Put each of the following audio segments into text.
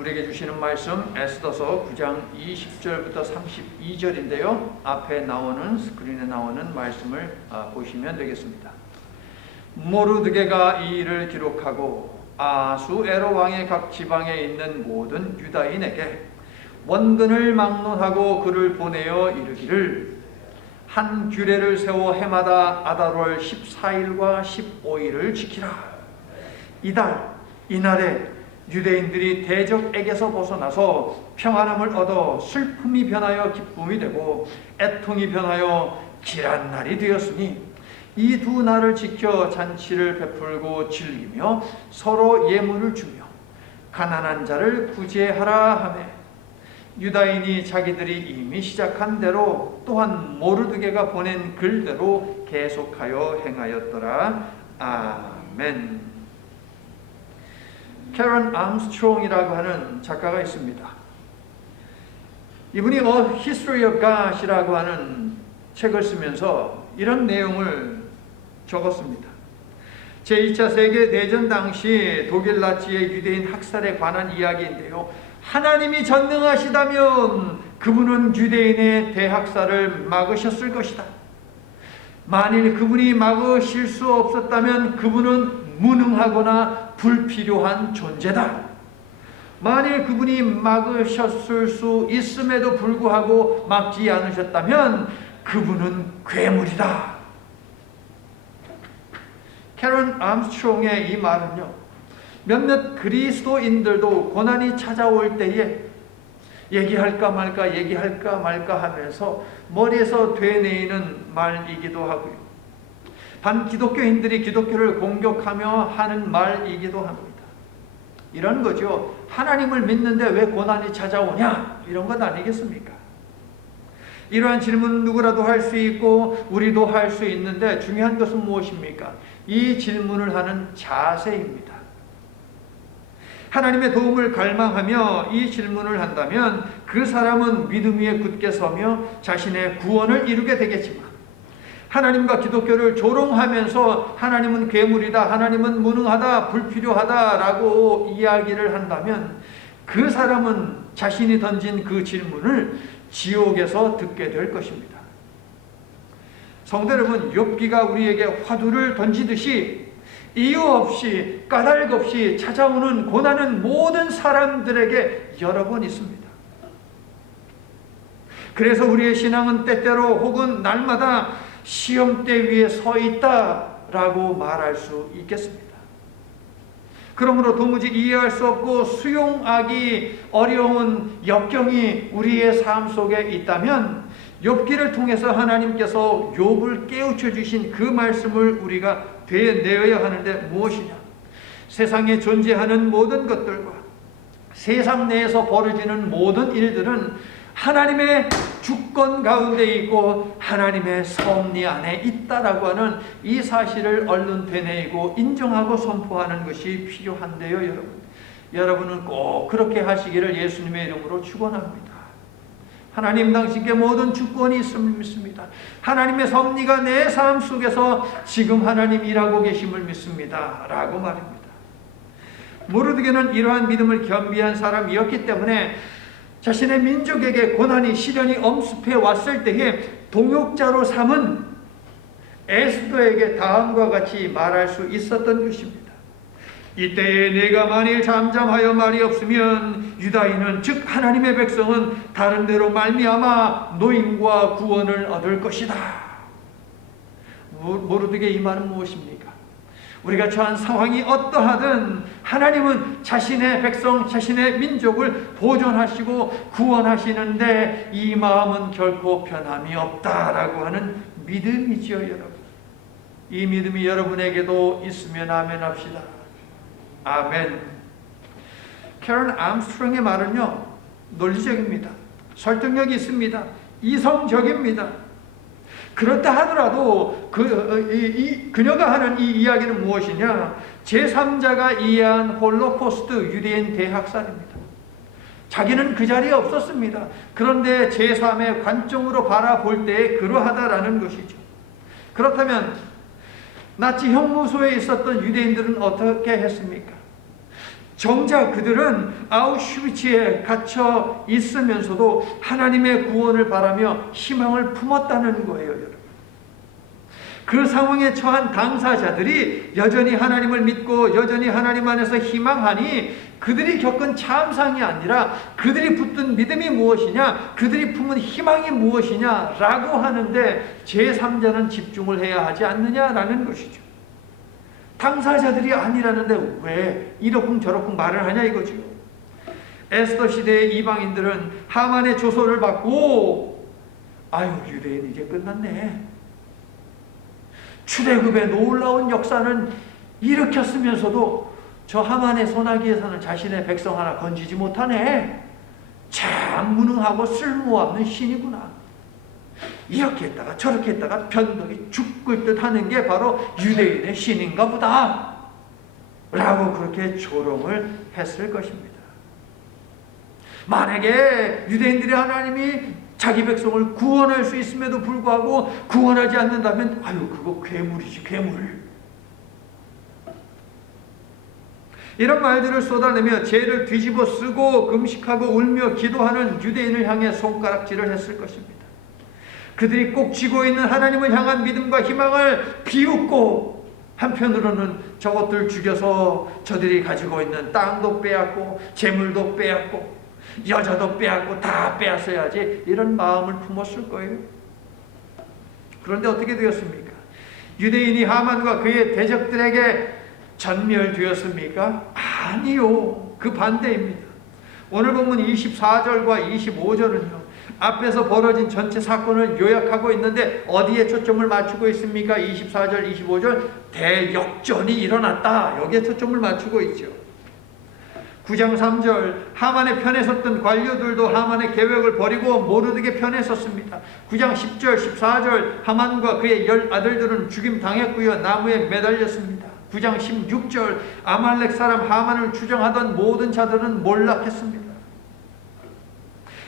우리에게 주시는 말씀 에스더서 9장 20절부터 32절인데요. 앞에 나오는 스크린에 나오는 말씀을 보시면 되겠습니다. 모르드게가 이 일을 기록하고 아수에로 왕의 각 지방에 있는 모든 유다인에게 원근을 막론하고 그를 보내어 이르기를 한 규례를 세워 해마다 아달월 14일과 15일을 지키라. 이날에 유대인들이 대적에게서 벗어나서 평안함을 얻어 슬픔이 변하여 기쁨이 되고 애통이 변하여 길한 날이 되었으니 이 두 날을 지켜 잔치를 베풀고 즐기며 서로 예물을 주며 가난한 자를 구제하라 하매 유다인이 자기들이 이미 시작한 대로 또한 모르드게가 보낸 글대로 계속하여 행하였더라. 아멘. 캐런 암스트롱이라고 하는 작가가 있습니다. 이분이 History of God이라고 하는 책을 쓰면서 이런 내용을 적었습니다. 제2차 세계대전 당시 독일 나치의 유대인 학살에 관한 이야기인데요. 하나님이 전능하시다면 그분은 유대인의 대학살을 막으셨을 것이다. 만일 그분이 막으실 수 없었다면 그분은 무능하거나 불필요한 존재다. 만일 그분이 막으셨을 수 있음에도 불구하고 막지 않으셨다면 그분은 괴물이다. 캐런 암스트롱의 이 말은요, 몇몇 그리스도인들도 고난이 찾아올 때에 얘기할까 말까 하면서 머리에서 되뇌이는 말이기도 하고요. 반기독교인들이 기독교를 공격하며 하는 말이기도 합니다. 이런 거죠. 하나님을 믿는데 왜 고난이 찾아오냐? 이런 것 아니겠습니까? 이러한 질문은 누구라도 할 수 있고 우리도 할 수 있는데 중요한 것은 무엇입니까? 이 질문을 하는 자세입니다. 하나님의 도움을 갈망하며 이 질문을 한다면 그 사람은 믿음 위에 굳게 서며 자신의 구원을 이루게 되겠지만 하나님과 기독교를 조롱하면서 하나님은 괴물이다, 하나님은 무능하다, 불필요하다라고 이야기를 한다면 그 사람은 자신이 던진 그 질문을 지옥에서 듣게 될 것입니다. 성도 여러분, 욥기가 우리에게 화두를 던지듯이 이유 없이 까닭 없이 찾아오는 고난은 모든 사람들에게 여러 번 있습니다. 그래서 우리의 신앙은 때때로 혹은 날마다 시험대 위에 서 있다라고 말할 수 있겠습니다. 그러므로 도무지 이해할 수 없고 수용하기 어려운 역경이 우리의 삶 속에 있다면 욥기를 통해서 하나님께서 욥을 깨우쳐 주신 그 말씀을 우리가 되뇌어야 하는데 무엇이냐? 세상에 존재하는 모든 것들과 세상 내에서 벌어지는 모든 일들은 하나님의 주권 가운데 있고 하나님의 섭리 안에 있다라고 하는 이 사실을 얼른 되뇌이고 인정하고 선포하는 것이 필요한데요, 여러분. 여러분은 꼭 그렇게 하시기를 예수님의 이름으로 축원합니다. 하나님 당신께 모든 주권이 있음을 믿습니다. 하나님의 섭리가 내 삶 속에서 지금 하나님 일하고 계심을 믿습니다. 라고 말입니다. 모르드게는 이러한 믿음을 겸비한 사람이었기 때문에 자신의 민족에게 고난이 시련이 엄습해 왔을 때에 동역자로 삼은 에스더에게 다음과 같이 말할 수 있었던 것입니다. 이때에 내가 만일 잠잠하여 말이 없으면 유다인은 즉 하나님의 백성은 다른 데로 말미암아 노임과 구원을 얻을 것이다. 모르드게 이 말은 무엇입니까? 우리가 처한 상황이 어떠하든 하나님은 자신의 백성, 자신의 민족을 보존하시고 구원하시는데 이 마음은 결코 변함이 없다라고 하는 믿음이지요, 여러분. 이 믿음이 여러분에게도 있으면 아멘 합시다. 아멘. 캐런 암스트롱의 말은요, 논리적입니다. 설득력이 있습니다. 이성적입니다. 그렇다 하더라도 그녀가 하는 이 이야기는 무엇이냐? 제3자가 이해한 홀로코스트 유대인 대학살입니다. 자기는 그 자리에 없었습니다. 그런데 제3의 관점으로 바라볼 때에 그러하다라는 것이죠. 그렇다면 나치 형무소에 있었던 유대인들은 어떻게 했습니까? 정작 그들은 아우슈비츠에 갇혀 있으면서도 하나님의 구원을 바라며 희망을 품었다는 거예요, 여러분. 그 상황에 처한 당사자들이 여전히 하나님을 믿고 여전히 하나님 안에서 희망하니 그들이 겪은 참상이 아니라 그들이 붙든 믿음이 무엇이냐, 그들이 품은 희망이 무엇이냐라고 하는데 제3자는 집중을 해야 하지 않느냐라는 것이죠. 당사자들이 아니라는데 왜 이러쿵저러쿵 말을 하냐 이거죠. 에스더 시대의 이방인들은 하만의 조소를 받고 아유, 유대인 이제 끝났네, 출애굽의 놀라운 역사는 일으켰으면서도 저 하만의 소나기에서는 자신의 백성 하나 건지지 못하네, 참 무능하고 쓸모없는 신이구나, 이렇게 했다가 저렇게 했다가 변덕이 죽을 듯 하는 게 바로 유대인의 신인가 보다 라고 그렇게 조롱을 했을 것입니다. 만약에 유대인들의 하나님이 자기 백성을 구원할 수 있음에도 불구하고 구원하지 않는다면 아유, 그거 괴물이지, 괴물. 이런 말들을 쏟아내며 죄를 뒤집어 쓰고 금식하고 울며 기도하는 유대인을 향해 손가락질을 했을 것입니다. 그들이 꼭 쥐고 있는 하나님을 향한 믿음과 희망을 비웃고 한편으로는 저것들 죽여서 저들이 가지고 있는 땅도 빼앗고 재물도 빼앗고 여자도 빼앗고 다 빼앗아야지 이런 마음을 품었을 거예요. 그런데 어떻게 되었습니까? 유대인이 하만과 그의 대적들에게 전멸되었습니까? 아니요. 그 반대입니다. 오늘 본문 24절과 25절은요. 앞에서 벌어진 전체 사건을 요약하고 있는데 어디에 초점을 맞추고 있습니까? 24절, 25절 대역전이 일어났다. 여기에 초점을 맞추고 있죠. 9장 3절 하만의 편에 섰던 관료들도 하만의 계획을 버리고 모르드게 편에 섰습니다. 9장 10절, 14절 하만과 그의 10 아들들은 죽임 당했고요. 나무에 매달렸습니다. 9장 16절 아말렉 사람 하만을 추종하던 모든 자들은 몰락했습니다.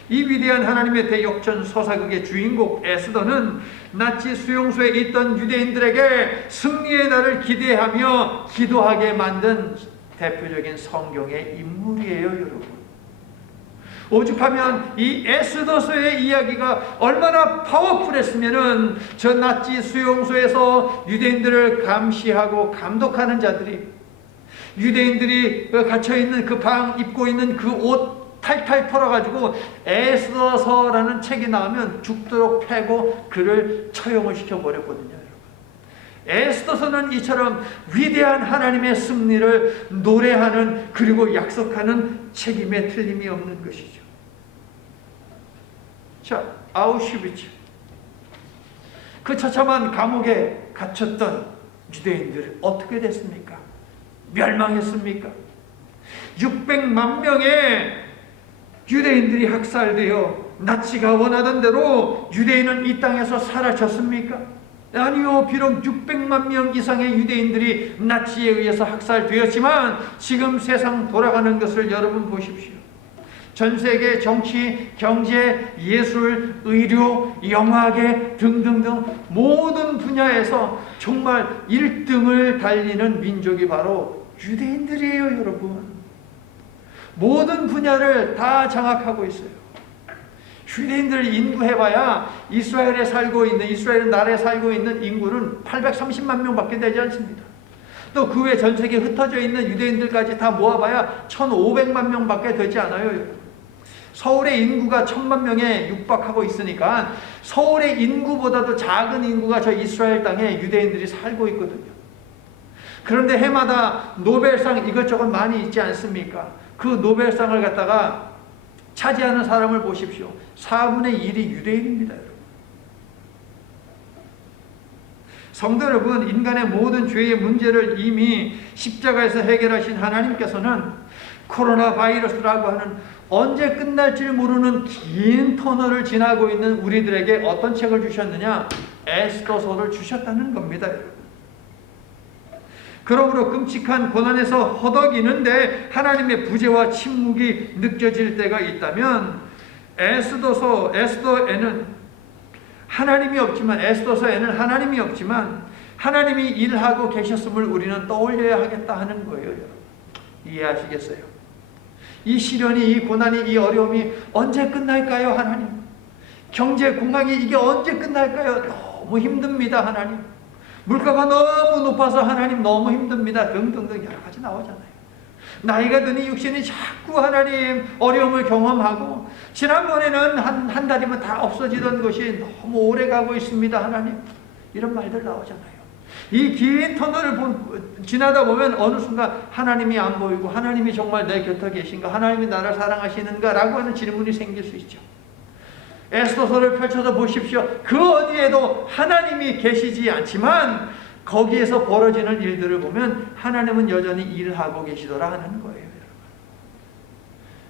이 위대한 하나님의 대역전 서사극의 주인공 에스더는 나치 수용소에 있던 유대인들에게 승리의 날을 기대하며 기도하게 만든 대표적인 성경의 인물이에요, 여러분. 오죽하면 이 에스더서의 이야기가 얼마나 파워풀했으면은 저 나치 수용소에서 유대인들을 감시하고 감독하는 자들이 유대인들이 갇혀있는 그 방 입고 있는 그 옷 탈탈 털어가지고 에스더서라는 책이 나오면 죽도록 패고 그를 처형을 시켜버렸거든요. 에스더서는 이처럼 위대한 하나님의 승리를 노래하는 그리고 약속하는 책임에 틀림이 없는 것이죠. 자, 아우슈비츠, 그 처참한 감옥에 갇혔던 유대인들 어떻게 됐습니까? 멸망했습니까? 600만 명의 유대인들이 학살되어 나치가 원하던 대로 유대인은 이 땅에서 사라졌습니까? 아니요. 비록 600만 명 이상의 유대인들이 나치에 의해서 학살되었지만 지금 세상 돌아가는 것을 여러분 보십시오. 전 세계 정치, 경제, 예술, 의료, 영화계 등등등 모든 분야에서 정말 1등을 달리는 민족이 바로 유대인들이에요, 여러분. 모든 분야를 다 장악하고 있어요. 유대인들 인구 해봐야 이스라엘 나라에 살고 있는 인구는 830만 명밖에 되지 않습니다. 또 그 외 전 세계에 흩어져 있는 유대인들까지 다 모아봐야 1500만 명밖에 되지 않아요. 서울의 인구가 1000만 명에 육박하고 있으니까 서울의 인구보다도 작은 인구가 저 이스라엘 땅에 유대인들이 살고 있거든요. 그런데 해마다 노벨상 이것저것 많이 있지 않습니까? 그 노벨상을 갖다가 차지하는 사람을 보십시오. 4분의 1이 유대인입니다, 여러분. 성도 여러분, 인간의 모든 죄의 문제를 이미 십자가에서 해결하신 하나님께서는 코로나 바이러스라고 하는 언제 끝날지 모르는 긴 터널을 지나고 있는 우리들에게 어떤 책을 주셨느냐? 에스더서를 주셨다는 겁니다, 여러분. 그러므로 끔찍한 고난에서 허덕이는데 하나님의 부재와 침묵이 느껴질 때가 있다면 에스더서에는 하나님이 없지만 에스더서에는 하나님이 없지만 하나님이 일하고 계셨음을 우리는 떠올려야 하겠다 하는 거예요. 여러분. 이해하시겠어요? 이 시련이, 이 고난이, 이 어려움이 언제 끝날까요, 하나님? 경제 공황이 이게 언제 끝날까요? 너무 힘듭니다, 하나님. 물가가 너무 높아서 하나님 너무 힘듭니다. 등등등 여러 가지 나오잖아요. 나이가 드니 육신이 자꾸 하나님 어려움을 경험하고, 지난번에는 한 달이면 다 없어지던 것이 너무 오래 가고 있습니다, 하나님. 이런 말들 나오잖아요. 이 긴 터널을 지나다 보면 어느 순간 하나님이 안 보이고, 하나님이 정말 내 곁에 계신가, 하나님이 나를 사랑하시는가 라고 하는 질문이 생길 수 있죠. 에스더서를 펼쳐서 보십시오. 그 어디에도 하나님이 계시지 않지만 거기에서 벌어지는 일들을 보면 하나님은 여전히 일을 하고 계시더라 하는 거예요.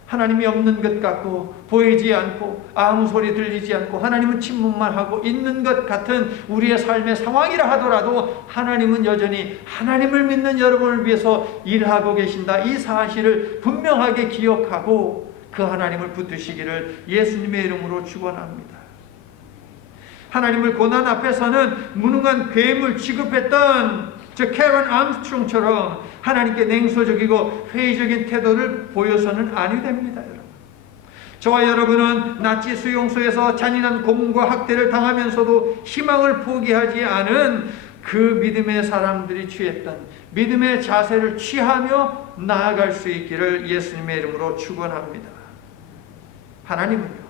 하나님이 없는 것 같고 보이지 않고 아무 소리 들리지 않고 하나님은 침묵만 하고 있는 것 같은 우리의 삶의 상황이라 하더라도 하나님은 여전히 하나님을 믿는 여러분을 위해서 일하고 계신다. 이 사실을 분명하게 기억하고 그 하나님을 붙드시기를 예수님의 이름으로 축원합니다. 하나님을 고난 앞에서는 무능한 괴물 취급했던 저 캐런 암스트롱처럼 하나님께 냉소적이고 회의적인 태도를 보여서는 아니 됩니다, 여러분. 저와 여러분은 나치 수용소에서 잔인한 고문과 학대를 당하면서도 희망을 포기하지 않은 그 믿음의 사람들이 취했던 믿음의 자세를 취하며 나아갈 수 있기를 예수님의 이름으로 축원합니다. 하나님은요,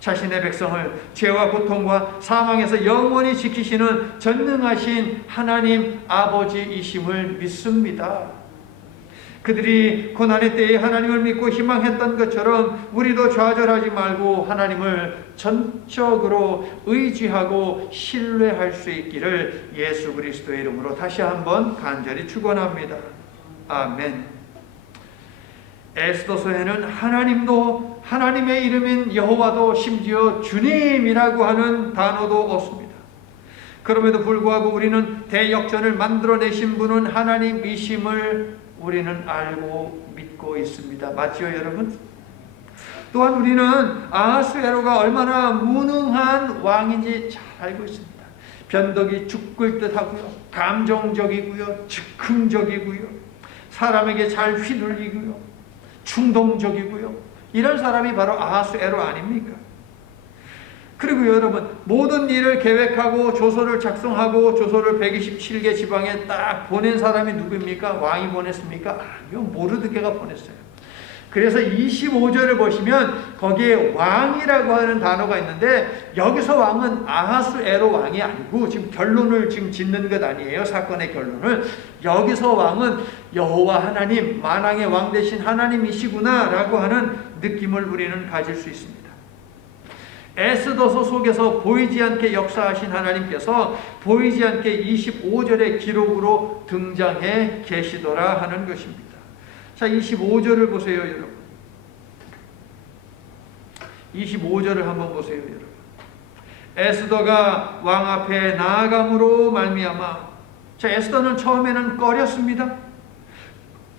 자신의 백성을 죄와 고통과 사망에서 영원히 지키시는 전능하신 하나님 아버지이심을 믿습니다. 그들이 고난의 때에 하나님을 믿고 희망했던 것처럼 우리도 좌절하지 말고 하나님을 전적으로 의지하고 신뢰할 수 있기를 예수 그리스도의 이름으로 다시 한번 간절히 축원합니다. 아멘. 에스더서에는 하나님도, 하나님의 이름인 여호와도, 심지어 주님이라고 하는 단어도 없습니다. 그럼에도 불구하고 우리는 대역전을 만들어내신 분은 하나님이심을 우리는 알고 믿고 있습니다. 맞죠, 여러분? 또한 우리는 아하수에로가 얼마나 무능한 왕인지 잘 알고 있습니다. 변덕이 죽을 듯하고요, 감정적이고요, 즉흥적이고요, 사람에게 잘 휘둘리고요, 충동적이고요. 이런 사람이 바로 아하수에로 아닙니까? 그리고 여러분, 모든 일을 계획하고 조서를 작성하고 조서를 127개 지방에 딱 보낸 사람이 누구입니까? 왕이 보냈습니까? 아니요, 모르드게가 보냈어요. 그래서 25절을 보시면 거기에 왕이라고 하는 단어가 있는데, 여기서 왕은 아하수에로 왕이 아니고 지금 결론을 지금 짓는 것 아니에요. 사건의 결론을. 여기서 왕은 여호와 하나님, 만왕의 왕 되신 하나님이시구나 라고 하는 느낌을 우리는 가질 수 있습니다. 에스더서 속에서 보이지 않게 역사하신 하나님께서 보이지 않게 25절의 기록으로 등장해 계시더라 하는 것입니다. 자, 25절을 보세요, 여러분. 25절을 한번 보세요, 여러분. 에스더가 왕 앞에 나아감으로 말미암아. 자, 에스더는 처음에는 꺼렸습니다.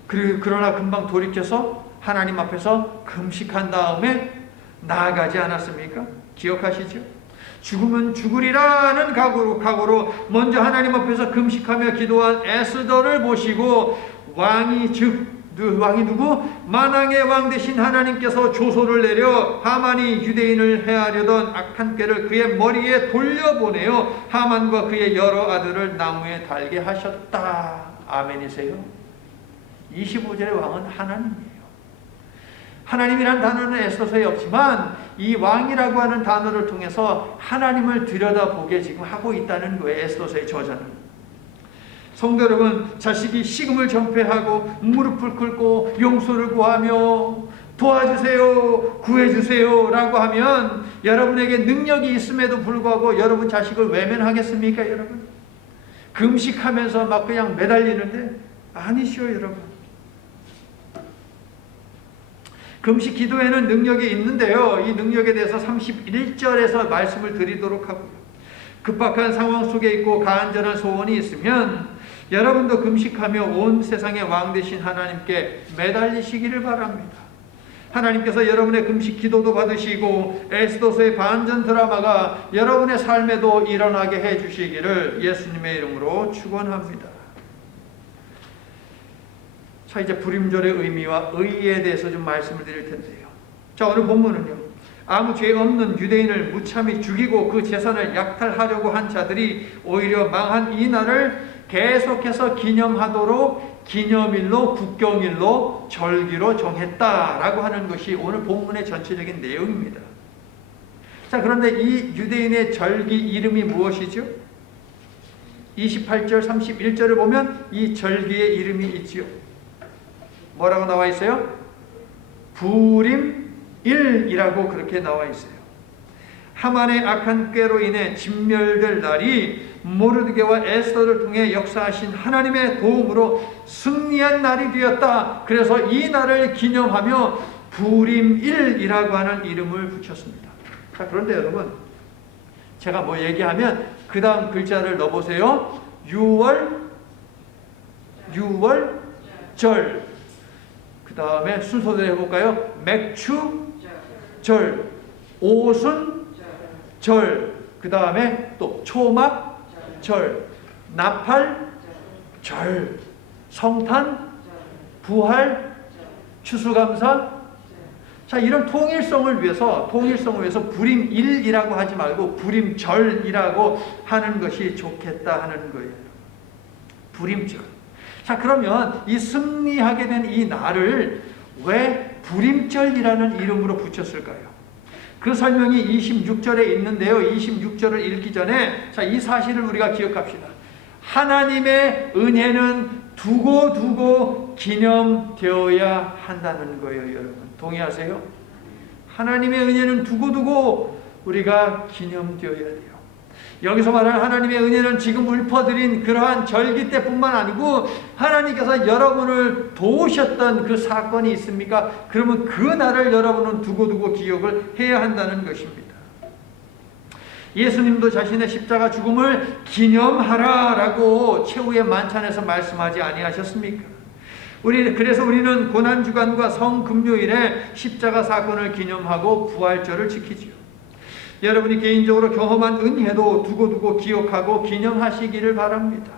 그러나 금방 돌이켜서 하나님 앞에서 금식한 다음에 나아가지 않았습니까? 기억하시죠? 죽으면 죽으리라는 각오로 먼저 하나님 앞에서 금식하며 기도한 에스더를 보시고 왕이 누구? 만왕의 왕 되신 하나님께서 조소를 내려 하만이 유대인을 해하려던 악한 꾀를 그의 머리에 돌려보내어 하만과 그의 여러 아들을 나무에 달게 하셨다. 아멘이세요? 25절의 왕은 하나님이에요. 하나님이란 단어는 에스더서에 없지만 이 왕이라고 하는 단어를 통해서 하나님을 들여다보게 지금 하고 있다는 거예요. 에스더서의 저자는. 성도 여러분, 자식이 식음을 전폐하고 무릎을 꿇고 용서를 구하며 도와주세요, 구해주세요 라고 하면 여러분에게 능력이 있음에도 불구하고 여러분 자식을 외면하겠습니까, 여러분? 금식하면서 막 그냥 매달리는데 아니시오, 여러분. 금식 기도에는 능력이 있는데요, 이 능력에 대해서 31절에서 말씀을 드리도록 하고요. 급박한 상황 속에 있고 간절한 소원이 있으면 여러분도 금식하며 온 세상의 왕 되신 하나님께 매달리시기를 바랍니다. 하나님께서 여러분의 금식 기도도 받으시고 에스더서의 반전 드라마가 여러분의 삶에도 일어나게 해주시기를 예수님의 이름으로 축원합니다. 자, 이제 불임절의 의미와 의의에 대해서 좀 말씀을 드릴 텐데요. 자, 오늘 본문은요, 아무 죄 없는 유대인을 무참히 죽이고 그 재산을 약탈하려고 한 자들이 오히려 망한 이 날을 계속해서 기념하도록 기념일로, 국경일로, 절기로 정했다라고 하는 것이 오늘 본문의 전체적인 내용입니다. 자, 그런데 이 유대인의 절기 이름이 무엇이죠? 28절, 31절을 보면 이 절기의 이름이 있지요. 뭐라고 나와 있어요? 부림일이라고 그렇게 나와 있어요. 하만의 악한 꾀로 인해 진멸될 날이 모르드게와 에스더를 통해 역사하신 하나님의 도움으로 승리한 날이 되었다. 그래서 이 날을 기념하며 부림일이라고 하는 이름을 붙였습니다. 자, 그런데 여러분, 제가 뭐 얘기하면 그 다음 글자를 넣어보세요. 유월절. 그 다음에 순서대로 해볼까요? 맥추절, 오순절, 그 다음에 또 초막절, 나팔절, 성탄, 부활, 추수감사. 자, 이런 통일성을 위해서 불임일이라고 하지 말고 불임절이라고 하는 것이 좋겠다 하는 거예요. 불임절. 자, 그러면 이 승리하게 된 이 날을 왜 불임절이라는 이름으로 붙였을까요? 그 설명이 26절에 있는데요. 26절을 읽기 전에 자, 이 사실을 우리가 기억합시다. 하나님의 은혜는 두고 기념되어야 한다는 거예요, 여러분. 동의하세요? 하나님의 은혜는 두고 우리가 기념되어야 돼요. 여기서 말하는 하나님의 은혜는 지금 읊어드린 그러한 절기 때뿐만 아니고 하나님께서 여러분을 도우셨던 그 사건이 있습니까? 그러면 그 날을 여러분은 두고 기억을 해야 한다는 것입니다. 예수님도 자신의 십자가 죽음을 기념하라라고 최후의 만찬에서 말씀하지 아니하셨습니까? 그래서 우리는 고난주간과 성금요일에 십자가 사건을 기념하고 부활절을 지키지요. 여러분이 개인적으로 경험한 은혜도 두고 기억하고 기념하시기를 바랍니다.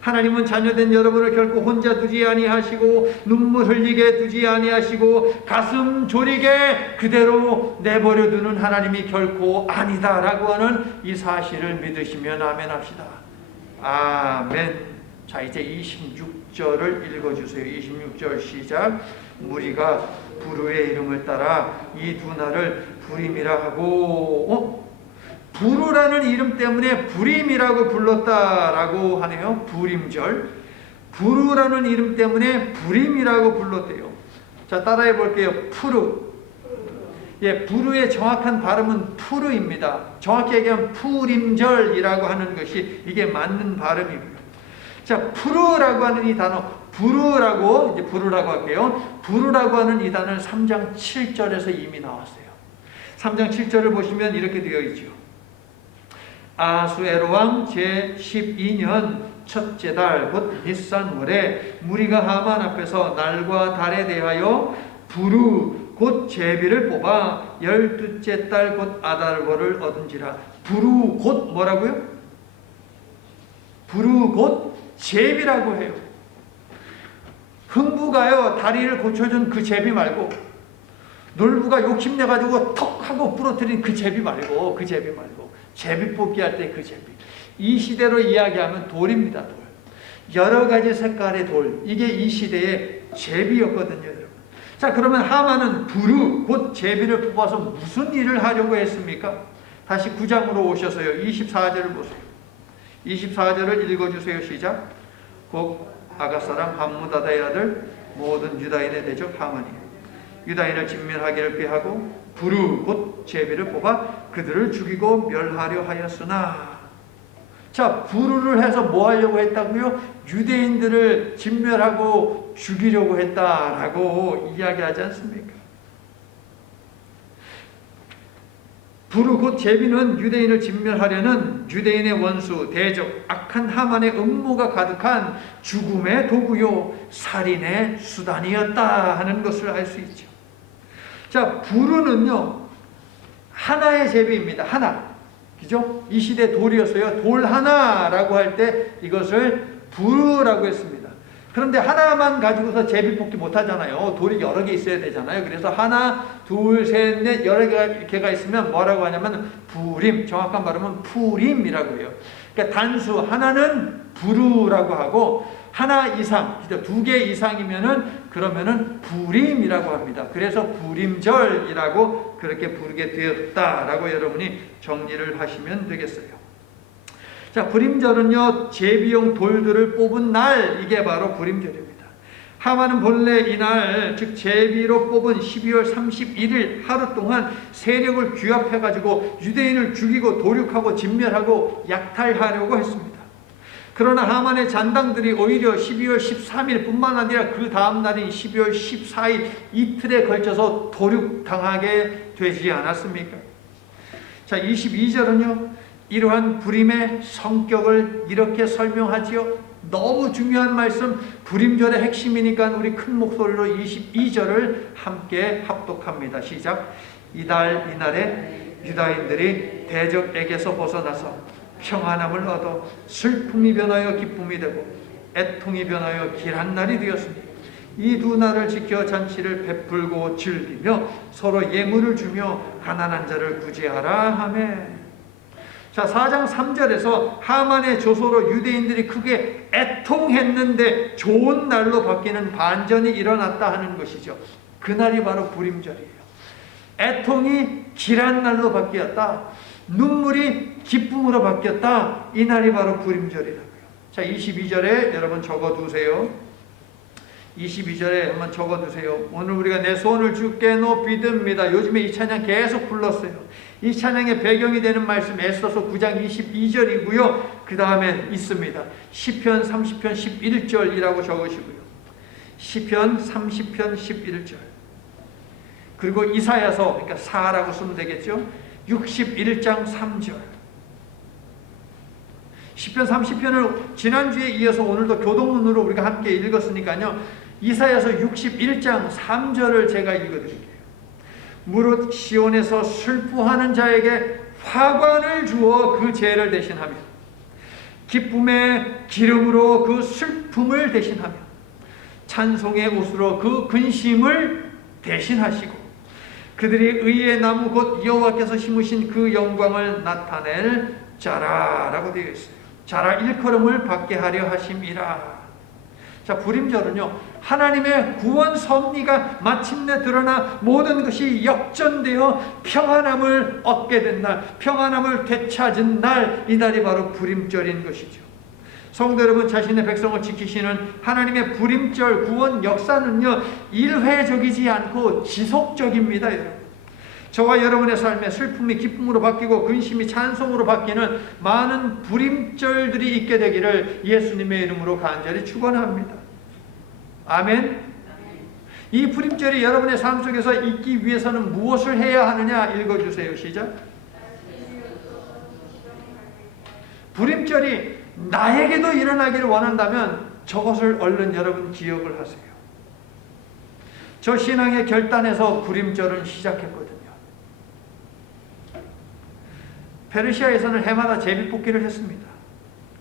하나님은 자녀된 여러분을 결코 혼자 두지 아니하시고 눈물 흘리게 두지 아니하시고 가슴 졸이게 그대로 내버려 두는 하나님이 결코 아니다라고 하는 이 사실을 믿으시면 아멘 합시다. 아멘. 자, 이제 26절을 읽어주세요. 26절 시작. 무리가 부르의 이름을 따라 이 두 날을 부림이라 하고 부르라는 이름 때문에 부림이라고 불렀다라고 하네요. 부림절. 부르라는 이름 때문에 부림이라고 불렀대요. 자, 따라해 볼게요. 푸르. 예, 부르의 정확한 발음은 푸르입니다. 정확히 얘기하면 푸림절이라고 하는 것이 이게 맞는 발음이고요. 자, 푸르라고 하는 이 단어, 부르라고 할게요. 부르라고 하는 이 단어는 3장 7절에서 이미 나왔어요. 3장 7절을 보시면 이렇게 되어 있죠. 아수에로왕 제12년 첫째 달 곧 니산월에 무리가 하만 앞에서 날과 달에 대하여 부르 곧 제비를 뽑아 12째 달 곧 아달월을 얻은지라. 부르 곧 뭐라고요? 부르 곧 제비라고 해요. 흥부가요 다리를 고쳐준 그 제비 말고, 놀부가 욕심내가지고 턱 하고 부러뜨린 그 제비 말고, 제비 뽑기 할 때 그 제비. 이 시대로 이야기하면 돌입니다. 돌. 여러 가지 색깔의 돌. 이게 이 시대의 제비였거든요, 여러분. 자, 그러면 하만은 부르 곧 제비를 뽑아서 무슨 일을 하려고 했습니까? 다시 9장으로 오셔서요. 24절을 보세요. 24절을 읽어주세요. 시작. 곧 아갓사람 함무다다의 아들 모든 유다인의 대적 하만이 유다인을 진멸하기를 꾀하고 부르 곧 제비를 뽑아 그들을 죽이고 멸하려 하였으나. 자, 부르를 해서 뭐 하려고 했다고요? 유대인들을 진멸하고 죽이려고 했다라고 이야기하지 않습니까? 부르 곧 제비는 유대인을 진멸하려는 유대인의 원수, 대적, 악한 하만의 음모가 가득한 죽음의 도구요 살인의 수단이었다 하는 것을 알 수 있죠. 자, 부르는요 하나의 제비입니다. 하나. 그죠? 이 시대 돌이었어요. 돌 하나라고 할 때 이것을 부르라고 했습니다. 그런데 하나만 가지고서 제비뽑기 못하잖아요. 돌이 여러 개 있어야 되잖아요. 그래서 하나, 둘, 셋, 넷 여러 개가 있으면 뭐라고 하냐면 부림, 정확한 발음은 푸림이라고 해요. 그러니까 단수 하나는 부루라고 하고 하나 이상, 두 개 이상이면은 그러면은 부림이라고 합니다. 그래서 부림절이라고 그렇게 부르게 되었다라고 여러분이 정리를 하시면 되겠어요. 자, 부림절은요, 제비용 돌들을 뽑은 날, 이게 바로 부림절입니다. 하만은 본래 이날, 즉 제비로 뽑은 12월 31일 하루 동안 세력을 규합해가지고 유대인을 죽이고 도륙하고 진멸하고 약탈하려고 했습니다. 그러나 하만의 잔당들이 오히려 12월 13일 뿐만 아니라 그 다음 날인 12월 14일 이틀에 걸쳐서 도륙당하게 되지 않았습니까? 자, 22절은요, 이러한 부림의 성격을 이렇게 설명하지요. 너무 중요한 말씀, 부림절의 핵심이니까 우리 큰 목소리로 22절을 함께 합독합니다. 시작. 이날에 유다인들이 대적에게서 벗어나서 평안함을 얻어 슬픔이 변하여 기쁨이 되고 애통이 변하여 길한 날이 되었으니 이 두 날을 지켜 잔치를 베풀고 즐기며 서로 예물을 주며 가난한 자를 구제하라 하매. 자, 4장 3절에서 하만의 조소로 유대인들이 크게 애통했는데 좋은 날로 바뀌는 반전이 일어났다 하는 것이죠. 그날이 바로 부림절이에요. 애통이 길한 날로 바뀌었다. 눈물이 기쁨으로 바뀌었다. 이 날이 바로 부림절이라고요. 자, 22절에 여러분 적어두세요. 22절에 한번 적어두세요. 오늘 우리가 내 손을 주께 높이 듭니다. 요즘에 이 찬양 계속 불렀어요. 이 찬양의 배경이 되는 말씀 에스더서 9장 22절이고요. 그 다음에 있습니다. 시편 30편 11절이라고 적으시고요. 시편 30편 11절. 그리고 이사야서, 그러니까 4라고 쓰면 되겠죠. 61장 3절. 시편 30편을 지난주에 이어서 오늘도 교동문으로 우리가 함께 읽었으니까요. 이사야서 61장 3절을 제가 읽어드릴게요. 무릇 시온에서 슬퍼하는 자에게 화관을 주어 그 죄를 대신하며 기쁨의 기름으로 그 슬픔을 대신하며 찬송의 옷으로 그 근심을 대신하시고 그들이 의의 나무 곧 여호와께서 심으신 그 영광을 나타낼 자라라고 되어 있어요. 자라 일컬음을 받게 하려 하심이라. 자, 부림절은요, 하나님의 구원 섭리가 마침내 드러나 모든 것이 역전되어 평안함을 얻게 된 날, 평안함을 되찾은 날, 이 날이 바로 부림절인 것이죠. 성도 여러분, 자신의 백성을 지키시는 하나님의 부림절 구원 역사는요, 일회적이지 않고 지속적입니다, 여러분. 저와 여러분의 삶에 슬픔이 기쁨으로 바뀌고 근심이 찬송으로 바뀌는 많은 부림절들이 있게 되기를 예수님의 이름으로 간절히 축원합니다. 아멘. 이 부림절이 여러분의 삶 속에서 있기 위해서는 무엇을 해야 하느냐 읽어주세요. 시작. 부림절이 나에게도 일어나기를 원한다면 저것을 얼른 여러분 기억을 하세요. 저 신앙의 결단에서 부림절은 시작했거든요. 페르시아에서는 해마다 제비뽑기를 했습니다.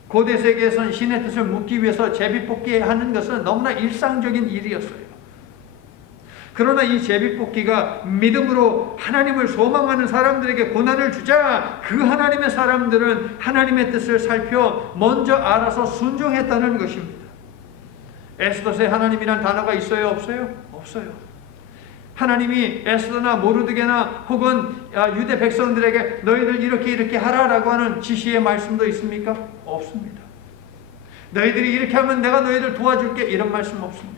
고대 세계에서는 신의 뜻을 묻기 위해서 제비뽑기하는 것은 너무나 일상적인 일이었어요. 그러나 이 제비뽑기가 믿음으로 하나님을 소망하는 사람들에게 고난을 주자 그 하나님의 사람들은 하나님의 뜻을 살펴 먼저 알아서 순종했다는 것입니다. 에스더서에 하나님이란 단어가 있어요? 없어요? 없어요. 하나님이 에스더나 모르드게나 혹은 유대 백성들에게 너희들 이렇게 하라라고 하는 지시의 말씀도 있습니까? 없습니다. 너희들이 이렇게 하면 내가 너희들 도와줄게 이런 말씀 없습니다.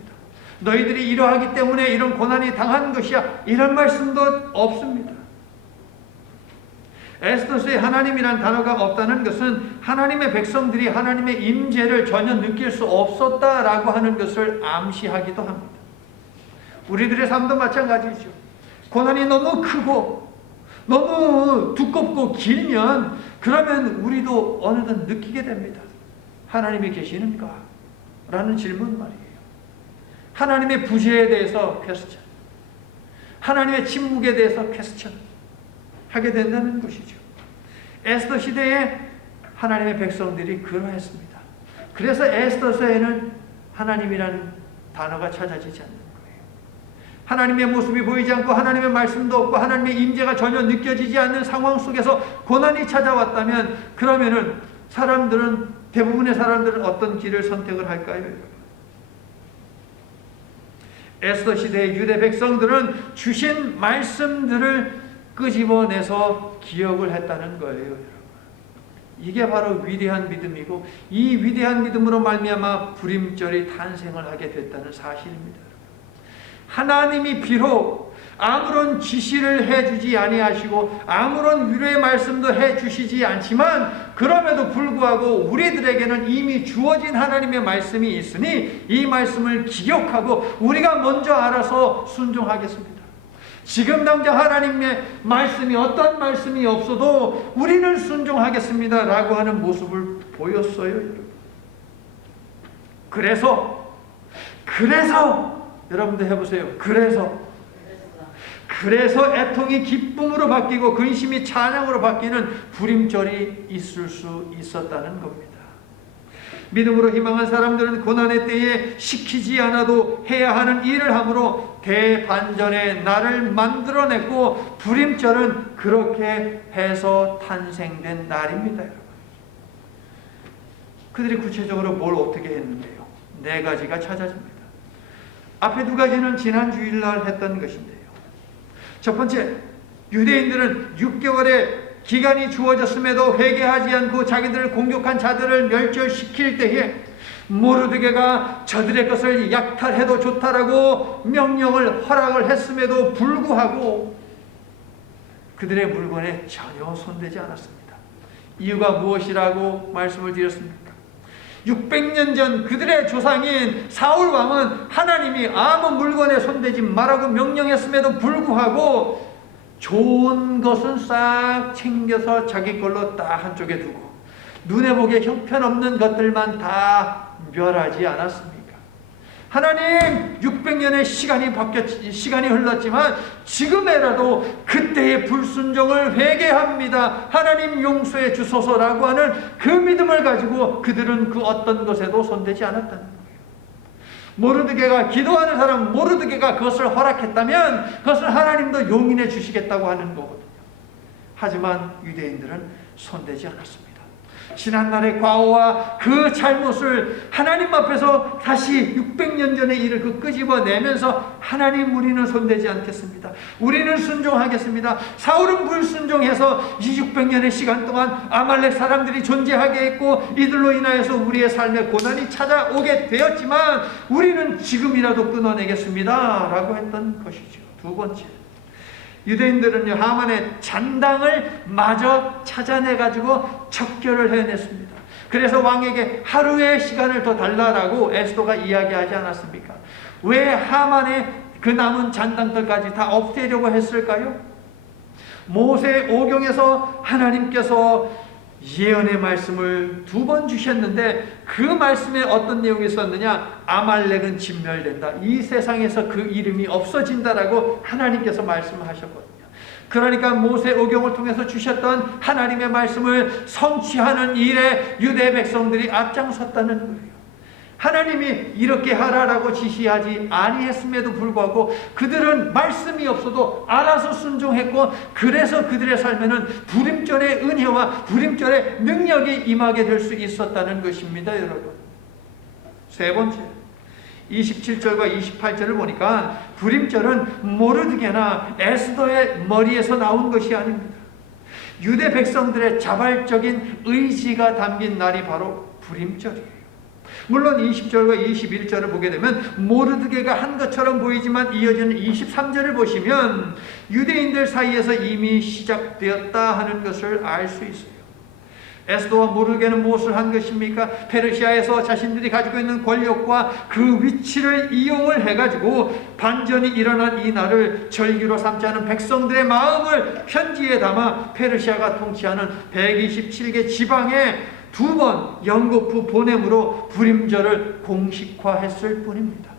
너희들이 이러하기 때문에 이런 고난이 당한 것이야 이런 말씀도 없습니다. 에스더서에 하나님이란 단어가 없다는 것은 하나님의 백성들이 하나님의 임재를 전혀 느낄 수 없었다라고 하는 것을 암시하기도 합니다. 우리들의 삶도 마찬가지죠. 고난이 너무 크고 너무 두껍고 길면 그러면 우리도 어느덧 느끼게 됩니다. 하나님이 계시는가? 라는 질문 말이에요. 하나님의 부재에 대해서 퀘스천, 하나님의 침묵에 대해서 퀘스천 하게 된다는 것이죠. 에스더 시대에 하나님의 백성들이 그러했습니다. 그래서 에스더서에는 하나님이라는 단어가 찾아지지 않는 거예요. 하나님의 모습이 보이지 않고 하나님의 말씀도 없고 하나님의 임재가 전혀 느껴지지 않는 상황 속에서 고난이 찾아왔다면, 그러면은 대부분의 사람들은 어떤 길을 선택을 할까요? 에스더 시대의 유대 백성들은 주신 말씀들을 끄집어내서 기억을 했다는 거예요, 여러분. 이게 바로 위대한 믿음이고, 이 위대한 믿음으로 말미암아 불임절이 탄생을 하게 됐다는 사실입니다. 하나님이 비록 아무런 지시를 해주지 아니하시고 아무런 위로의 말씀도 해주시지 않지만, 그럼에도 불구하고 우리들에게는 이미 주어진 하나님의 말씀이 있으니 이 말씀을 기억하고 우리가 먼저 알아서 순종하겠습니다. 지금 당장 하나님의 말씀이 어떤 말씀이 없어도 우리는 순종하겠습니다 라고 하는 모습을 보였어요, 여러분. 그래서 여러분들 해보세요. 그래서 애통이 기쁨으로 바뀌고 근심이 찬양으로 바뀌는 불임절이 있을 수 있었다는 겁니다. 믿음으로 희망한 사람들은 고난의 때에 시키지 않아도 해야 하는 일을 함으로 대반전의 날을 만들어냈고, 불임절은 그렇게 해서 탄생된 날입니다, 여러분. 그들이 구체적으로 뭘 어떻게 했는데요? 4가지가 찾아집니다. 앞에 2가지는 지난 주일날 했던 것인데요. 첫 번째, 유대인들은 6개월의 기간이 주어졌음에도 회개하지 않고 자기들을 공격한 자들을 멸절시킬 때에 모르드게가 저들의 것을 약탈해도 좋다라고 명령을 허락을 했음에도 불구하고 그들의 물건에 전혀 손대지 않았습니다. 이유가 무엇이라고 말씀을 드렸습니까? 600년 전 그들의 조상인 사울 왕은 하나님이 아무 물건에 손대지 말라고 명령했음에도 불구하고 좋은 것은 싹 챙겨서 자기 걸로 딱 한쪽에 두고 눈에 보기에 형편없는 것들만 다 멸하지 않았습니까? 하나님, 600년의 시간이 흘렀지만 지금에라도 그때의 불순종을 회개합니다. 하나님 용서해 주소서라고 하는 그 믿음을 가지고 그들은 그 어떤 것에도 손대지 않았다는 거예요. 모르드게가, 기도하는 사람 모르드게가 그것을 허락했다면 그것을 하나님도 용인해 주시겠다고 하는 거거든요. 하지만 유대인들은 손대지 않았습니다. 지난날의 과오와 그 잘못을 하나님 앞에서 다시 600년 전의 일을 끄집어내면서, 하나님, 우리는 손대지 않겠습니다. 우리는 순종하겠습니다. 사울은 불순종해서 이 600년의 시간 동안 아말렉 사람들이 존재하게 했고 이들로 인하여서 우리의 삶에 고난이 찾아오게 되었지만 우리는 지금이라도 끊어내겠습니다 라고 했던 것이죠. 2번째, 유대인들은요, 하만의 잔당을 마저 찾아내가지고 척결을 해냈습니다. 그래서 왕에게 하루의 시간을 더 달라라고 에스더가 이야기하지 않았습니까? 왜 하만의 그 남은 잔당들까지 다 없애려고 했을까요? 모세 오경에서 하나님께서 예언의 말씀을 2번 주셨는데 그 말씀에 어떤 내용이 있었느냐? 아말렉은 진멸된다. 이 세상에서 그 이름이 없어진다라고 하나님께서 말씀하셨거든요. 그러니까 모세 오경을 통해서 주셨던 하나님의 말씀을 성취하는 일에 유대 백성들이 앞장섰다는 거예요. 하나님이 이렇게 하라라고 지시하지 아니했음에도 불구하고 그들은 말씀이 없어도 알아서 순종했고, 그래서 그들의 삶에는 불임절의 은혜와 불임절의 능력이 임하게 될 수 있었다는 것입니다, 여러분. 3번째, 27절과 28절을 보니까 불임절은 모르드게나 에스더의 머리에서 나온 것이 아닙니다. 유대 백성들의 자발적인 의지가 담긴 날이 바로 불임절이에요. 물론 20절과 21절을 보게 되면 모르드게가 한 것처럼 보이지만 이어지는 23절을 보시면 유대인들 사이에서 이미 시작되었다 하는 것을 알 수 있어요. 에스더와 모르드게는 무엇을 한 것입니까? 페르시아에서 자신들이 가지고 있는 권력과 그 위치를 이용을 해가지고 반전이 일어난 이 날을 절기로 삼지 않은 백성들의 마음을 편지에 담아 페르시아가 통치하는 127개 지방에 2번 연거푸 보냄으로 불임절을 공식화했을 뿐입니다.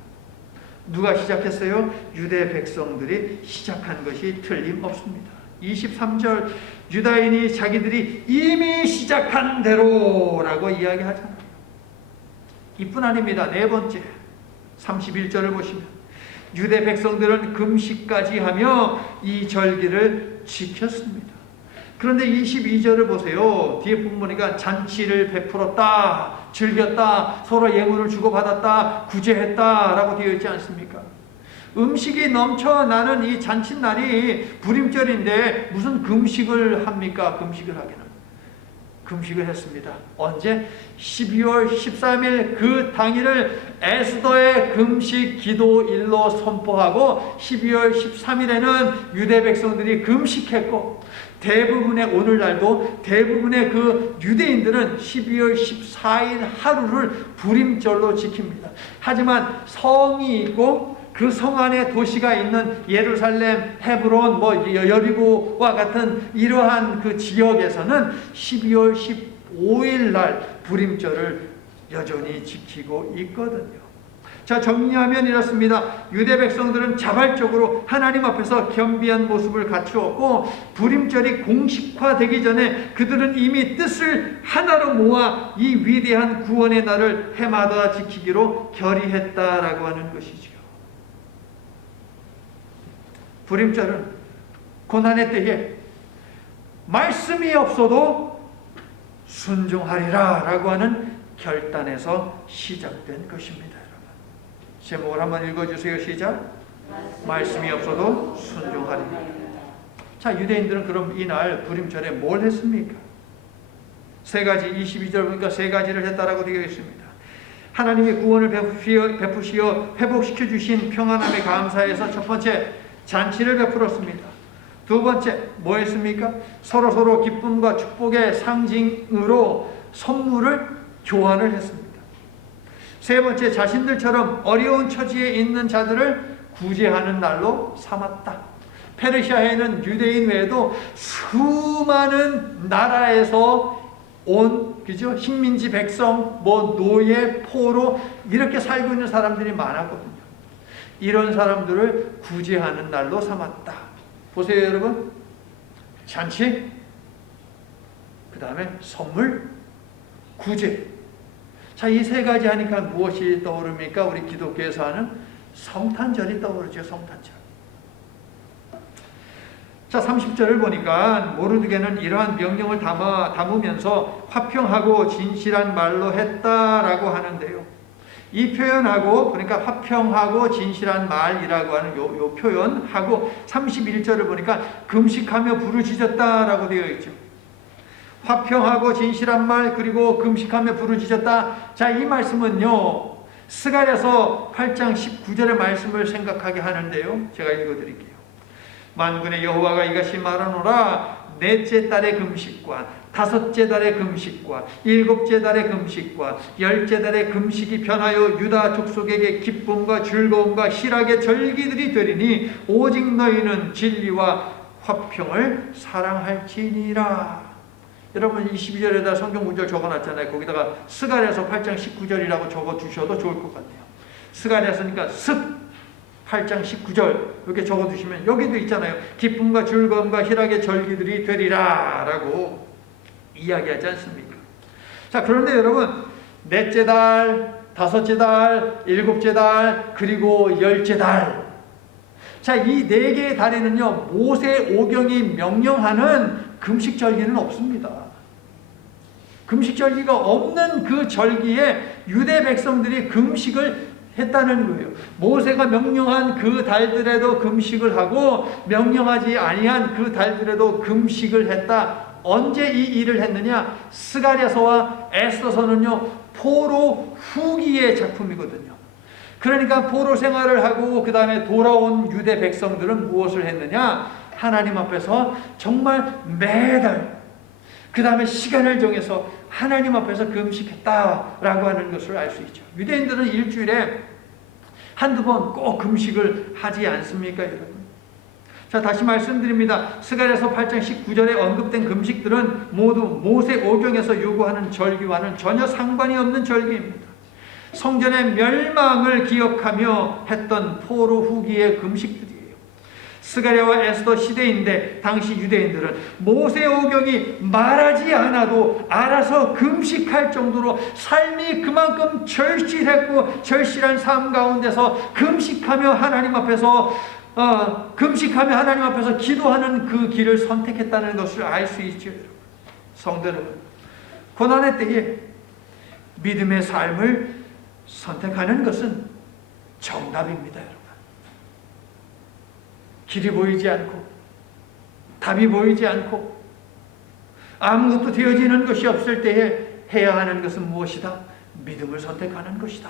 누가 시작했어요? 유대 백성들이 시작한 것이 틀림없습니다. 23절, 유다인이 자기들이 이미 시작한 대로라고 이야기하잖아요. 이뿐 아닙니다. 네 번째 31절을 보시면 유대 백성들은 금식까지 하며 이 절기를 지켰습니다. 그런데 22절을 보세요. 뒤에 보니까 잔치를 베풀었다, 즐겼다, 서로 예물을 주고받았다, 구제했다 라고 되어 있지 않습니까? 음식이 넘쳐나는 이 잔칫날이 불임절인데 무슨 금식을 합니까? 금식을 하기는. 금식을 했습니다. 언제? 12월 13일 그 당일을 에스더의 금식 기도일로 선포하고 12월 13일에는 유대 백성들이 금식했고 대부분의 오늘날도 대부분의 그 유대인들은 12월 14일 하루를 불임절로 지킵니다. 하지만 성이 있고 그 성 안에 도시가 있는 예루살렘, 헤브론, 여리고와 같은 이러한 그 지역에서는 12월 15일 날 불임절을 여전히 지키고 있거든요. 자, 정리하면 이렇습니다. 유대 백성들은 자발적으로 하나님 앞에서 겸비한 모습을 갖추었고 불임절이 공식화되기 전에 그들은 이미 뜻을 하나로 모아 이 위대한 구원의 날을 해마다 지키기로 결의했다라고 하는 것이지요. 불임절은 고난의 때에 말씀이 없어도 순종하리라 라고 하는 결단에서 시작된 것입니다. 여러분, 제목을 한번 읽어주세요. 시작. 말씀이 없어도 순종하리라. 자, 유대인들은 그럼 이날 불임절에 뭘 했습니까? 세 가지, 22절 보니까 세 가지를 했다라고 되어 있습니다. 하나님의 구원을 베푸시어 회복시켜 주신 평안함에 감사해서 첫 번째 잔치를 베풀었습니다. 두 번째 뭐 했습니까? 서로 기쁨과 축복의 상징으로 선물을 교환을 했습니다. 세 번째, 자신들처럼 어려운 처지에 있는 자들을 구제하는 날로 삼았다. 페르시아에는 유대인 외에도 수많은 나라에서 온, 그죠? 식민지 백성, 노예, 포로 이렇게 살고 있는 사람들이 많았거든요. 이런 사람들을 구제하는 날로 삼았다. 보세요, 여러분. 잔치, 그 다음에 선물, 구제. 자, 이 세 가지 하니까 무엇이 떠오릅니까? 우리 기독교에서 하는 성탄절이 떠오르죠. 성탄절. 자, 30절을 보니까 모르드게는 이러한 명령을 담으면서 화평하고 진실한 말로 했다라고 하는데요. 이 표현하고, 그러니까 화평하고 진실한 말이라고 하는 요 표현하고 31절을 보니까 금식하며 부르짖었다라고 되어 있죠. 화평하고 진실한 말, 그리고 금식하며 부르짖었다. 자, 이 말씀은요, 스가랴서 8장 19절의 말씀을 생각하게 하는데요. 제가 읽어드릴게요. 만군의 여호와가 이같이 말하노라. 넷째 달의 금식과 다섯째 달의 금식과 일곱째 달의 금식과 열째 달의 금식이 변하여 유다 족속에게 기쁨과 즐거움과 희락의 절기들이 되리니 오직 너희는 진리와 화평을 사랑할지니라. 여러분 22절에다 성경 문절 적어놨잖아요. 거기다가 스가랴서 8장 19절이라고 적어두셔도 좋을 것 같아요. 스가랴서니까 8장 19절 이렇게 적어두시면 여기도 있잖아요. 기쁨과 즐거움과 희락의 절기들이 되리라 라고 이야기하지 않습니까? 자, 그런데 여러분, 넷째 달, 다섯째 달, 일곱째 달, 그리고 열째 달. 자, 이 네 개의 달에는요, 모세 오경이 명령하는 금식 절기는 없습니다. 금식 절기가 없는 그 절기에 유대 백성들이 금식을 했다는 거예요. 모세가 명령한 그 달들에도 금식을 하고 명령하지 아니한 그 달들에도 금식을 했다. 언제 이 일을 했느냐? 스가랴서와 에스더서는요, 포로 후기의 작품이거든요. 그러니까 포로 생활을 하고 그 다음에 돌아온 유대 백성들은 무엇을 했느냐? 하나님 앞에서 정말 매달 그 다음에 시간을 정해서 하나님 앞에서 금식했다라고 하는 것을 알 수 있죠. 유대인들은 일주일에 한두 번 꼭 금식을 하지 않습니까, 여러분? 자, 다시 말씀드립니다. 스가랴서 8장 19절에 언급된 금식들은 모두 모세 오경에서 요구하는 절기와는 전혀 상관이 없는 절기입니다. 성전의 멸망을 기억하며 했던 포로 후기의 금식들이에요. 스가랴와 에스더 시대인데 당시 유대인들은 모세오경이 말하지 않아도 알아서 금식할 정도로 삶이 그만큼 절실했고 절실한 삶 가운데서 금식하며 하나님 앞에서 기도하는 그 길을 선택했다는 것을 알 수 있죠. 성도 여러분, 고난의 때에 믿음의 삶을 선택하는 것은 정답입니다. 여러분, 길이 보이지 않고 답이 보이지 않고 아무것도 되어지는 것이 없을 때에 해야 하는 것은 무엇이다? 믿음을 선택하는 것이다.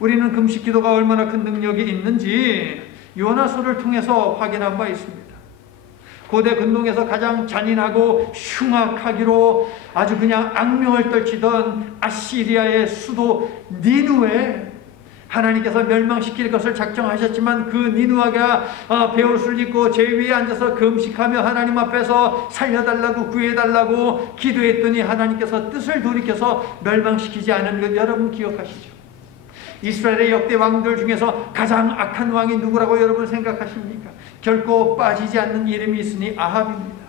우리는 금식 기도가 얼마나 큰 능력이 있는지 요나서를 통해서 확인한 바 있습니다. 고대 근동에서 가장 잔인하고 흉악하기로 아주 그냥 악명을 떨치던 아시리아의 수도 니누에 하나님께서 멸망시킬 것을 작정하셨지만 그 니누아가 베옷을 입고 제 위에 앉아서 금식하며 하나님 앞에서 살려달라고 구해달라고 기도했더니 하나님께서 뜻을 돌이켜서 멸망시키지 않은 것 여러분 기억하시죠? 이스라엘의 역대 왕들 중에서 가장 악한 왕이 누구라고 여러분 생각하십니까? 결코 빠지지 않는 이름이 있으니 아합입니다.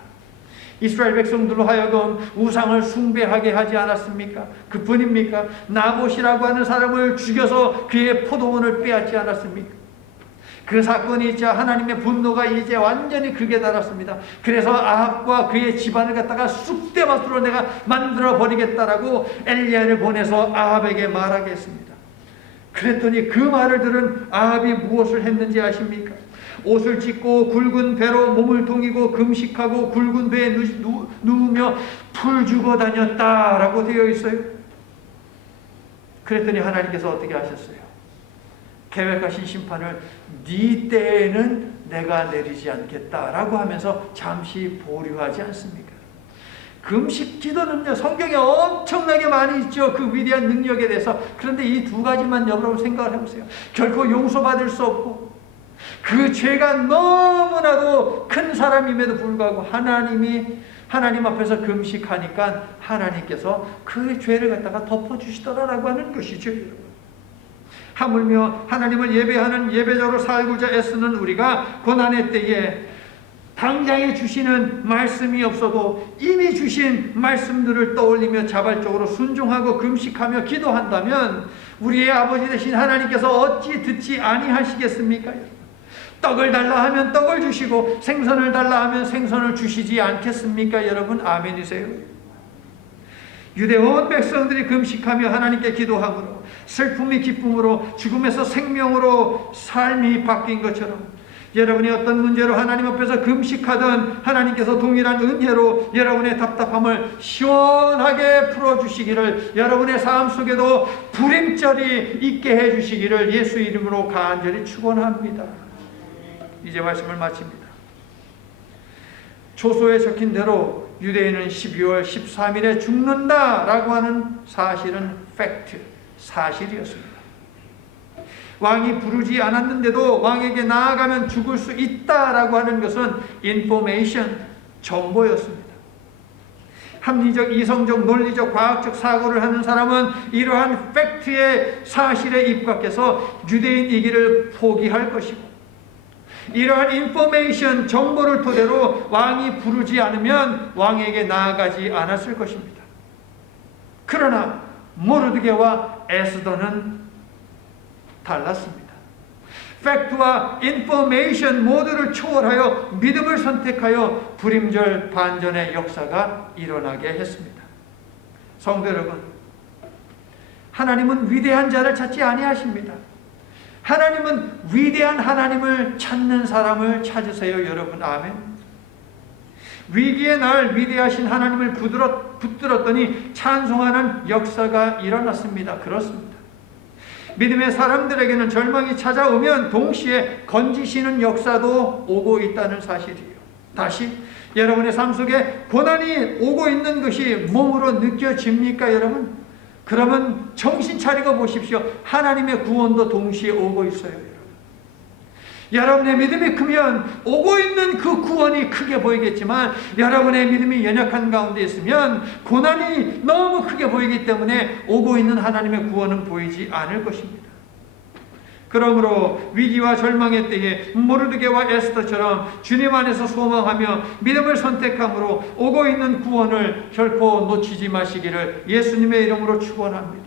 이스라엘 백성들로 하여금 우상을 숭배하게 하지 않았습니까? 그뿐입니까? 나봇이라고 하는 사람을 죽여서 그의 포도원을 빼앗지 않았습니까? 그 사건이 있자 하나님의 분노가 이제 완전히 극에 달았습니다. 그래서 아합과 그의 집안을 갖다가 쑥대밭으로 내가 만들어 버리겠다라고 엘리야를 보내서 아합에게 말하게 했습니다. 그랬더니 그 말을 들은 아합이 무엇을 했는지 아십니까? 옷을 찢고 굵은 배로 몸을 동이고 금식하고 굵은 배에 누우며 풀 주고 다녔다라고 되어 있어요. 그랬더니 하나님께서 어떻게 하셨어요? 계획하신 심판을 네 때에는 내가 내리지 않겠다라고 하면서 잠시 보류하지 않습니까? 금식 기도는요, 성경에 엄청나게 많이 있죠. 그 위대한 능력에 대해서. 그런데 이 두 가지만 여러분 생각을 해보세요. 결코 용서받을 수 없고 그 죄가 너무나도 큰 사람임에도 불구하고 하나님 앞에서 금식하니까 하나님께서 그 죄를 갖다가 덮어주시더라라고 하는 것이죠. 하물며 하나님을 예배하는 예배자로 살고자 애쓰는 우리가 고난의 때에 당장에 주시는 말씀이 없어도 이미 주신 말씀들을 떠올리며 자발적으로 순종하고 금식하며 기도한다면 우리의 아버지 되신 하나님께서 어찌 듣지 아니하시겠습니까? 떡을 달라 하면 떡을 주시고 생선을 달라 하면 생선을 주시지 않겠습니까? 여러분 아멘이세요? 유대 온 백성들이 금식하며 하나님께 기도함으로 슬픔이 기쁨으로 죽음에서 생명으로 삶이 바뀐 것처럼 여러분이 어떤 문제로 하나님 앞에서 금식하든 하나님께서 동일한 은혜로 여러분의 답답함을 시원하게 풀어주시기를, 여러분의 삶 속에도 불임절이 있게 해주시기를 예수 이름으로 간절히 축원합니다. 이제 말씀을 마칩니다. 초소에 적힌 대로 유대인은 12월 13일에 죽는다라고 하는 사실은 팩트, 사실이었습니다. 왕이 부르지 않았는데도 왕에게 나아가면 죽을 수 있다라고 하는 것은 인포메이션, 정보였습니다. 합리적, 이성적, 논리적, 과학적 사고를 하는 사람은 이러한 팩트의 사실에 입각해서 유대인이기를 포기할 것이고, 이러한 인포메이션, 정보를 토대로 왕이 부르지 않으면 왕에게 나아가지 않았을 것입니다. 그러나 모르드게와 에스더는 달랐습니다. 팩트와 인포메이션 모두를 초월하여 믿음을 선택하여 불임절 반전의 역사가 일어나게 했습니다. 성도 여러분, 하나님은 위대한 자를 찾지 아니하십니다. 하나님은 위대한 하나님을 찾는 사람을 찾으세요. 여러분 아멘. 위기의 날 위대하신 하나님을 붙들었더니 찬송하는 역사가 일어났습니다. 그렇습니다. 믿음의 사람들에게는 절망이 찾아오면 동시에 건지시는 역사도 오고 있다는 사실이에요. 다시 여러분의 삶 속에 고난이 오고 있는 것이 몸으로 느껴집니까 여러분? 그러면 정신 차리고 보십시오. 하나님의 구원도 동시에 오고 있어요. 여러분의 믿음이 크면 오고 있는 그 구원이 크게 보이겠지만, 여러분의 믿음이 연약한 가운데 있으면 고난이 너무 크게 보이기 때문에 오고 있는 하나님의 구원은 보이지 않을 것입니다. 그러므로 위기와 절망의 때에 모르드게와 에스더처럼 주님 안에서 소망하며 믿음을 선택함으로 오고 있는 구원을 결코 놓치지 마시기를 예수님의 이름으로 축원합니다.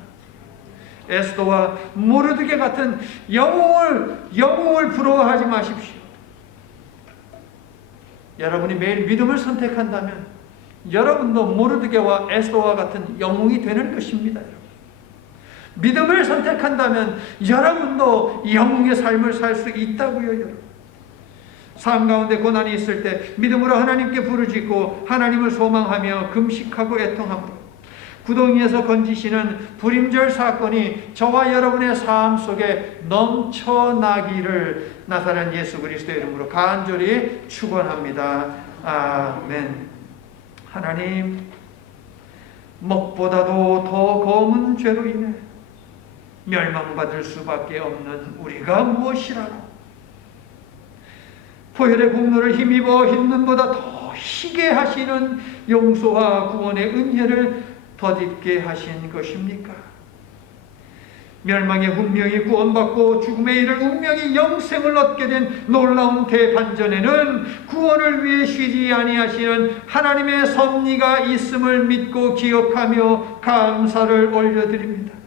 에스더와 모르드게 같은 영웅을 부러워하지 마십시오. 여러분이 매일 믿음을 선택한다면 여러분도 모르드게와 에스더와 같은 영웅이 되는 것입니다. 믿음을 선택한다면 여러분도 영웅의 삶을 살 수 있다고요. 여러분. 삶 가운데 고난이 있을 때 믿음으로 하나님께 부르짖고 하나님을 소망하며 금식하고 애통함으로 구덩이에서 건지시는 불임절 사건이 저와 여러분의 삶 속에 넘쳐나기를 나사렛 예수 그리스도의 이름으로 간절히 축원합니다. 아멘. 하나님, 먹보다도 더 검은 죄로 인해 멸망받을 수밖에 없는 우리가 무엇이라고 보혈의 공로를 힘입어 흰눈보다 더 희게 하시는 용서와 구원의 은혜를 덧입게 하신 것입니까? 멸망의 운명이 구원받고 죽음의 이를 운명이 영생을 얻게 된 놀라운 대반전에는 구원을 위해 쉬지 아니하시는 하나님의 섭리가 있음을 믿고 기억하며 감사를 올려드립니다.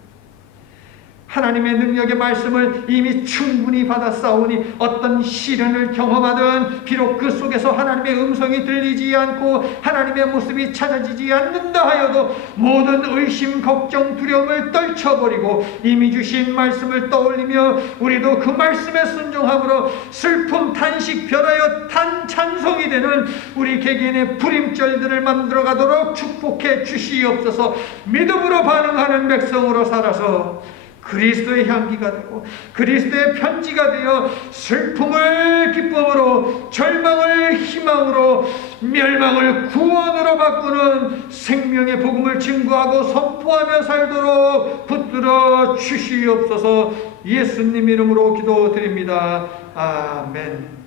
하나님의 능력의 말씀을 이미 충분히 받았사오니 어떤 시련을 경험하든 비록 그 속에서 하나님의 음성이 들리지 않고 하나님의 모습이 찾아지지 않는다 하여도 모든 의심, 걱정, 두려움을 떨쳐버리고 이미 주신 말씀을 떠올리며 우리도 그 말씀에 순종함으로 슬픔, 탄식, 변하여 찬송이 되는 우리 개개인의 불임절들을 만들어가도록 축복해 주시옵소서. 믿음으로 반응하는 백성으로 살아서 그리스도의 향기가 되고 그리스도의 편지가 되어 슬픔을 기쁨으로, 절망을 희망으로, 멸망을 구원으로 바꾸는 생명의 복음을 증거하고 선포하며 살도록 붙들어 주시옵소서. 예수님 이름으로 기도드립니다. 아멘.